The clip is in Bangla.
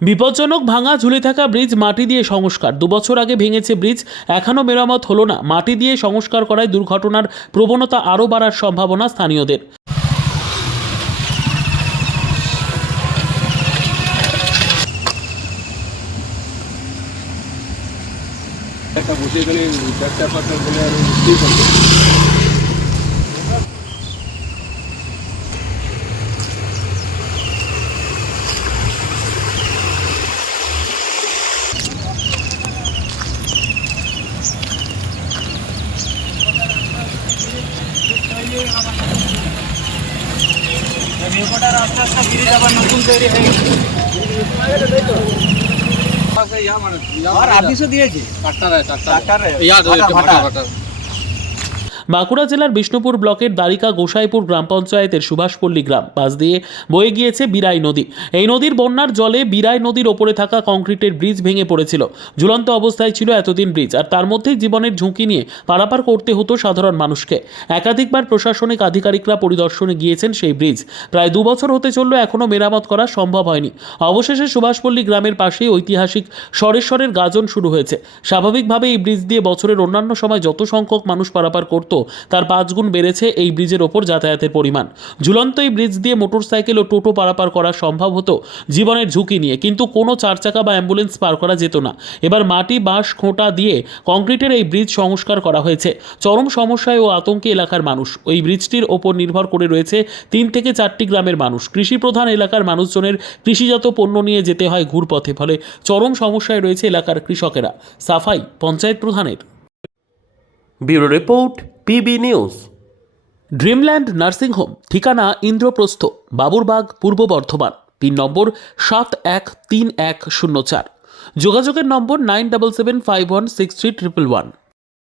বিপজ্জনক ভাঙা ঝুলে থাকা ব্রিজ মাটি দিয়ে সংস্কার। 2 বছর আগে ভেঙেছে ব্রিজ, এখনও মেরামত হলো না। মাটি দিয়ে সংস্কার করায় দুর্ঘটনার প্রবণতা আরও বাড়ার সম্ভাবনা স্থানীয়দের। বাঁকুড়া জেলার বিষ্ণুপুর ব্লকের দ্বারিকা গোসাইপুর গ্রাম পঞ্চায়েতের সুভাষপল্লী গ্রাম পাশ দিয়ে বয়ে গিয়েছে বিরাই নদী। এই নদীর বন্যার জলে বিরাই নদীর ওপরে থাকা কংক্রিটের ব্রিজ ভেঙে পড়েছিল। ঝুলন্ত অবস্থায় ছিল এতদিন ব্রিজ, আর তার মধ্যেই জীবনের ঝুঁকি নিয়ে পারাপার করতে হতো সাধারণ মানুষকে। একাধিকবার প্রশাসনিক আধিকারিকরা পরিদর্শনে গিয়েছেন সেই ব্রিজ। প্রায় 2 বছর হতে চলল, এখনও মেরামত করা সম্ভব হয়নি। অবশেষে সুভাষপল্লী গ্রামের পাশেই ঐতিহাসিক সরেশ্বরের গাজন শুরু হয়েছে। স্বাভাবিকভাবে এই ব্রিজ দিয়ে বছরের অন্যান্য সময় যত সংখ্যক মানুষ পারাপার করত, তার 5 গুণ বেড়েছে এই ব্রিজের ওপর যাতায়াতের পরিমাণ। ঝুলন্ত এই ব্রিজ দিয়ে মোটরসাইকেল ও টোটো পারাপার করা সম্ভব হতো জীবনের ঝুঁকি নিয়ে, কিন্তু কোনো 4 চাকা বা অ্যাম্বুলেন্স পার করা যেত না। এবার মাটি, বাঁশ, খোঁটা দিয়ে কংক্রিটের এই ব্রিজ সংস্কার করা হয়েছে। চরম সমস্যায় ও আতঙ্কে এলাকার মানুষ। ওই ব্রিজটির ওপর নির্ভর করে রয়েছে 3 থেকে 4টি গ্রামের মানুষ। কৃষি প্রধান এলাকার মানুষজনের কৃষিজাত পণ্য নিয়ে যেতে হয় ঘুরপথে, ফলে চরম সমস্যায় রয়েছে এলাকার কৃষকেরা। সাফাই পঞ্চায়েত প্রধানের। Bureau report, PB news. Dreamland nursing home, ঠিকানা ইন্দ্রপ্রস্থ, বাবুরবাগ, পূর্ব বর্ধমান। পিন নম্বর 713104। যোগাযোগের নম্বর 9775163111।